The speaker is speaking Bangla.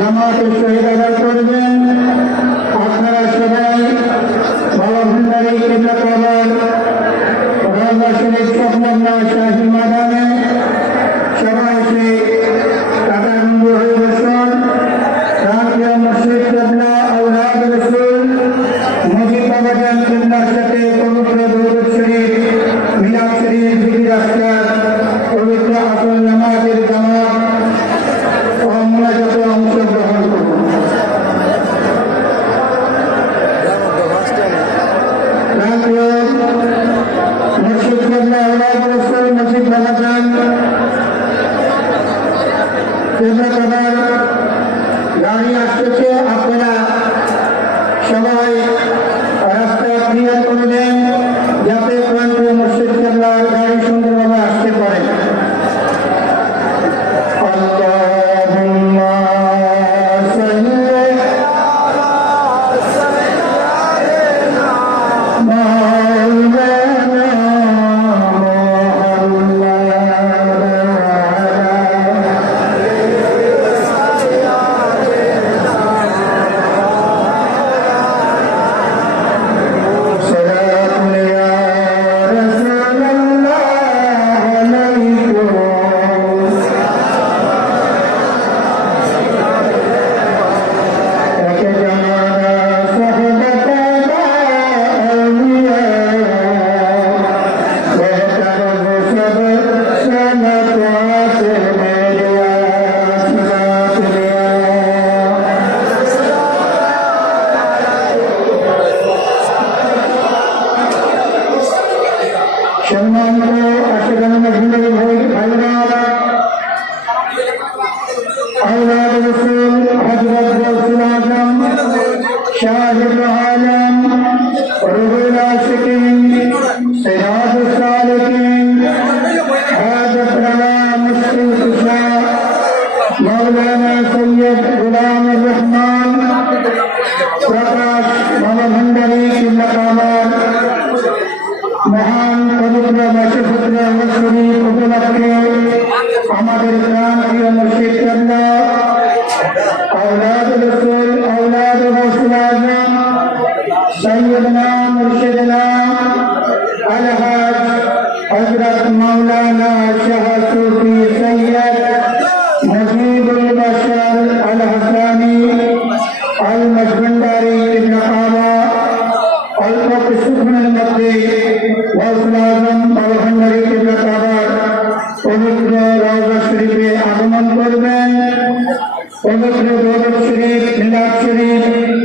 নামাজের শহীদ করবেন। আপনারা সবাই বাবা ভান্ডারী কেন্দ্র রহমা শরীফ স্বপ্নন্না শাহী বাবাজান গাড়ি আসতেছে আপনারা সবাই রাস্তা ক্লিয়ার করে দেন যাতে প্রান্তীয় حضرت غوث الأعظم شاهد العالم روح العاشقين سراج السالكين هذا السلام مسلم الشاه مولانا سيد غلام الرحمن প্রকাশ ভবভণ্ডারী কিল্লাকামার মহান পবিত্র বাসপুত্র শরীফ উপলক্ষে আমাদের প্রাণ প্রিয় মুর্শিদ কেন্দ্র أولاد الرسول أولاد رسول سيدنا مرشدنا الحاج حضرت مولانا شاہ صوفی سید نجیب البشر الحسانی المجبنداری ابن قامہ القب سبحان المقدس واصلاح ഓമശ്രീ ഗോപശ്രീ പിള്ളാശ്ശേരി